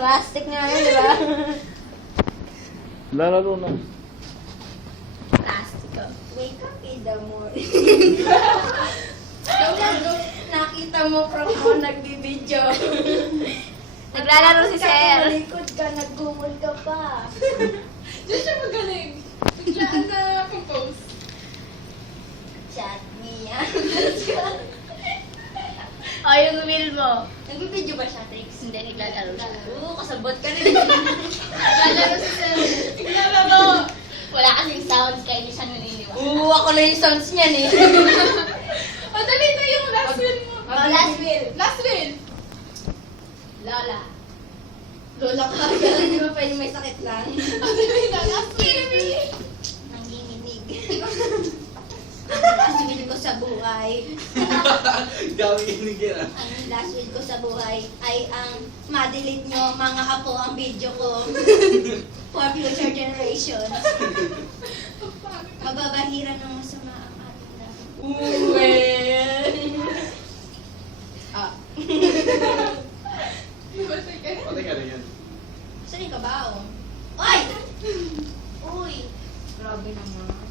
Plastic nga yun, di ba? Lalaro na. Plastic. Wake up in the morning. Nakita mo from mo nagbibideo. Naglalaro si Sir. Likod ka, naggumol ka pa. Diyan siya magaling. Biglaan na compose. Chat me. O, yung wheel mo. Nagbibideo ba siya, Trix? Hindi, naglalaro siya. Oo, kasabot ka rin. Naglalaro si Sir. Naglalaro. Wala kasing sounds kaya hindi siya naniniwala. Oo, ako na yung sounds niyan eh. O, dali na yung last wheel mo. Oh, last wheel. Last wheel. Lola. Lola ka. Kaya di ba pwede may sakit lang? O, dali na. Last wheel. Nanginginig. Ang last wheel ko sa buhay. Gawin inigyan ah. Ang last wheel ko sa buhay ay ang ma-delete nyo mga apo ang video ko. For future generations. Mababahira ng masama ang ating lahat. Uwe. Ah. Namatay ka. Patay ka rin yan. Saan yung kabaong? Oy! Uy! Grabe naman.